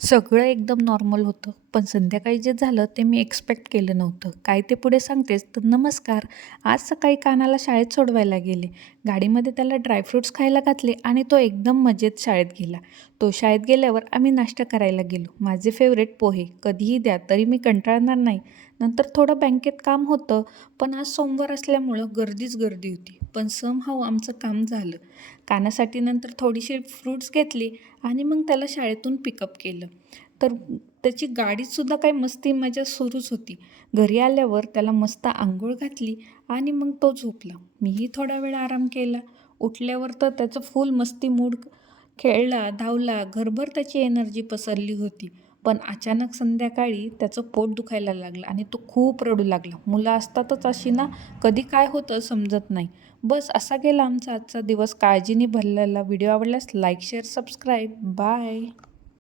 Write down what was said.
सगळं एकदम नॉर्मल होतं. पण संध्याकाळी जे झालं ते मी एक्सपेक्ट केलं नव्हतं. काय ते पुढे सांगतेच. तर नमस्कार. आज सकाळी कानाला शाळेत सोडवायला गेले. गाडीमध्ये त्याला ड्रायफ्रुट्स खायला घातले आणि तो एकदम मजेत शाळेत गेला. तो शाळेत गेल्यावर आम्ही नाश्ता करायला गेलो. माझे फेवरेट पोहे. कधीही द्या तरी मी कंटाळणार नाही. नंतर थोडं बँकेत काम होतं, पण आज सोमवार असल्यामुळं गर्दीच गर्दी होती. पण समहाऊ आमचं काम झालं. कानासाठी नंतर थोडीशी फ्रुट्स घेतली आणि मग त्याला शाळेतून पिकअप केलं. तर त्याची गाडीतसुद्धा काही मस्ती मजा सुरूच होती. घरी आल्यावर त्याला मस्त अंघोळ घातली आणि मग तो झोपला. मीही थोडा वेळ आराम केला. उठल्यावर तर त्याचं फुल मस्ती मूड. खेळला, धावला, घरभर त्याची एनर्जी पसरली होती. पण अचानक संध्याकाळी त्याचं पोट दुखायला लागलं आणि तो खूप रडू लागला. मुलं असतातच अशी ना, कधी काय होतं समजत नाही. बस असा गेला आमचा आजचा दिवस काळजीने भरलेला. व्हिडिओ आवडल्यास लाईक, शेअर, सबस्क्राईब. बाय.